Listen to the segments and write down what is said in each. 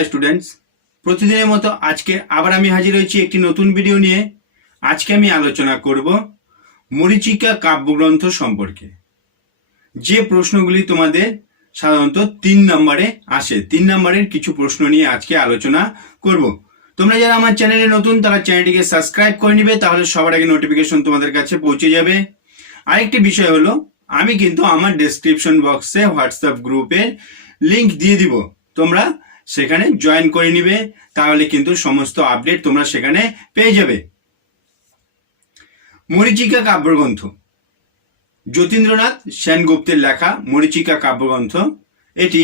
নমস্কার স্টুডেন্টস, প্রতিদিনের মতো আজকে আবার আমি হাজির হয়েছি একটি নতুন ভিডিও নিয়ে। আজকে আমি আলোচনা করব মরীচিকা কাব্যগ্রন্থ সম্পর্কে। যে প্রশ্নগুলি তোমাদের সাধারণত 3 নম্বরে আসে, 3 নম্বরের কিছু প্রশ্ন নিয়ে আজকে আলোচনা করব। তোমরা যারা আমার চ্যানেলে নতুন তারা চ্যানেলটিকে সাবস্ক্রাইব করে নিবে, তাহলে সবার আগে নোটিফিকেশন তোমাদের কাছে পৌঁছে যাবে। আরেকটি বিষয় হলো, আমি কিন্তু আমার ডেসক্রিপশন বক্সে হোয়াটসঅ্যাপ গ্রুপের লিংক দিয়ে দিব, তোমরা সেখানে জয়েন করে নিবে, তাহলে কিন্তু সমস্ত আপডেট তোমরা সেখানে পেয়ে যাবে। মরীচিকা কাব্যগ্রন্থ যতীন্দ্রনাথ সেনগুপ্তের লেখা মরীচিকা কাব্যগ্রন্থ, এটি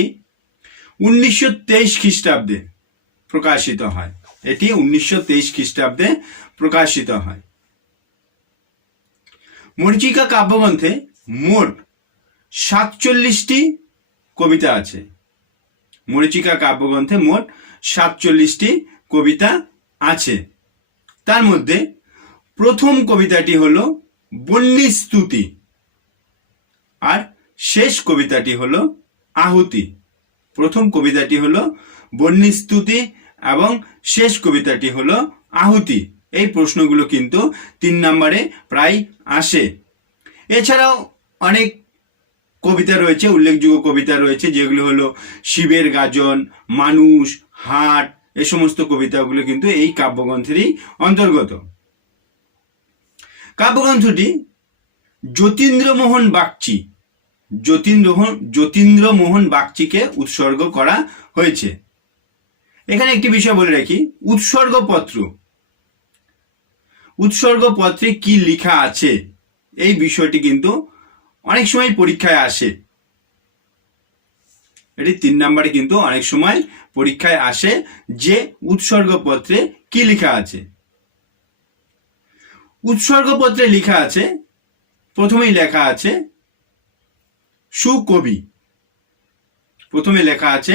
1923 খ্রিস্টাব্দে প্রকাশিত হয়। এটি 1923 খ্রিস্টাব্দে প্রকাশিত হয়। মরীচিকা কাব্যগ্রন্থে মোট 47টি কবিতা আছে। মরীচিকা কাব্যগ্রন্থে মোট 47টি কবিতা আছে। তার মধ্যে প্রথম কবিতাটি হলো বন্যী স্তুতি, আর শেষ কবিতাটি হলো আহুতি। প্রথম কবিতাটি হলো বন্যী স্তুতি এবং শেষ কবিতাটি হলো আহুতি। এই প্রশ্নগুলো কিন্তু 3 নম্বরে প্রায় আসে। এছাড়াও অনেক কবিতা রয়েছে, উল্লেখযোগ্য কবিতা রয়েছে, যেগুলো হলো শিবের গাজন, মানুষ, হাট, এই সমস্ত কবিতাগুলো কিন্তু এই কাব্যগ্রন্থেরই অন্তর্গত। কাব্যগ্রন্থটি যতীন্দ্রমোহন বাগচিকে উৎসর্গ করা হয়েছে। এখানে একটি বিষয় বলে রাখি, উৎসর্গপত্রে কি লেখা আছে এই বিষয়টি কিন্তু অনেক সময় পরীক্ষায় আসে। এটি 3 নম্বরে কিন্তু অনেক সময় পরীক্ষায় আসে যে উৎসর্গপত্রে কি লেখা আছে। উৎসর্গপত্রে লেখা আছে, প্রথমেই লেখা আছে সুকবি, প্রথমে লেখা আছে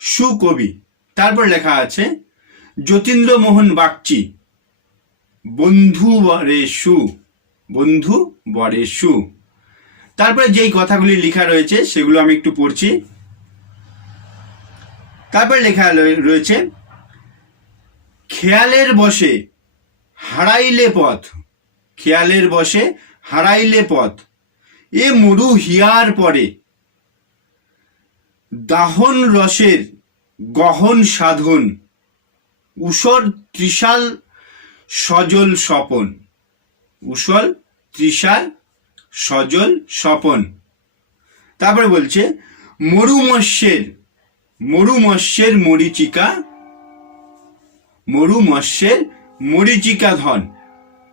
সুকবি, তারপর লেখা আছে যতীন্দ্রমোহন বাগচি, বন্ধু বরে সু। তারপরে যেই কথাগুলি লেখা রয়েছে সেগুলো আমি একটু পড়ছি। তারপরে লেখা রয়েছে খেয়ালের বসে হারাইলে পথ, এ মরু হিয়ার পরে, দাহন রসের গহন সাধন, উষর ত্রিশাল সজল স্বপন। তারপরে বলছে মরুমৎস্যের মরীচিকা ধন,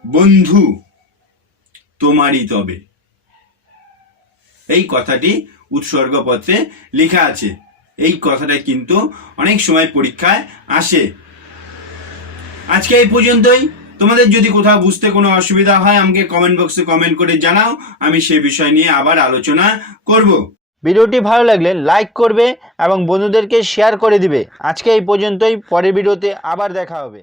বন্ধু তোমারই তবে। এই কথাটি উৎসর্গপত্রে লেখা আছে। এই কথাটা কিন্তু অনেক সময় পরীক্ষায় আসে। আজকে এই পর্যন্তই। তোমাদের যদি কোথাও বুঝতে কোনো অসুবিধা হয় আমাকে কমেন্ট বক্সে কমেন্ট করে জানাও, আমি সেই বিষয় নিয়ে আবার আলোচনা করব। ভিডিওটি ভালো লাগলে লাইক করবে এবং বন্ধুদেরকে শেয়ার করে দিবে। আজকে এই পর্যন্তই, পরের ভিডিওতে আবার দেখা হবে।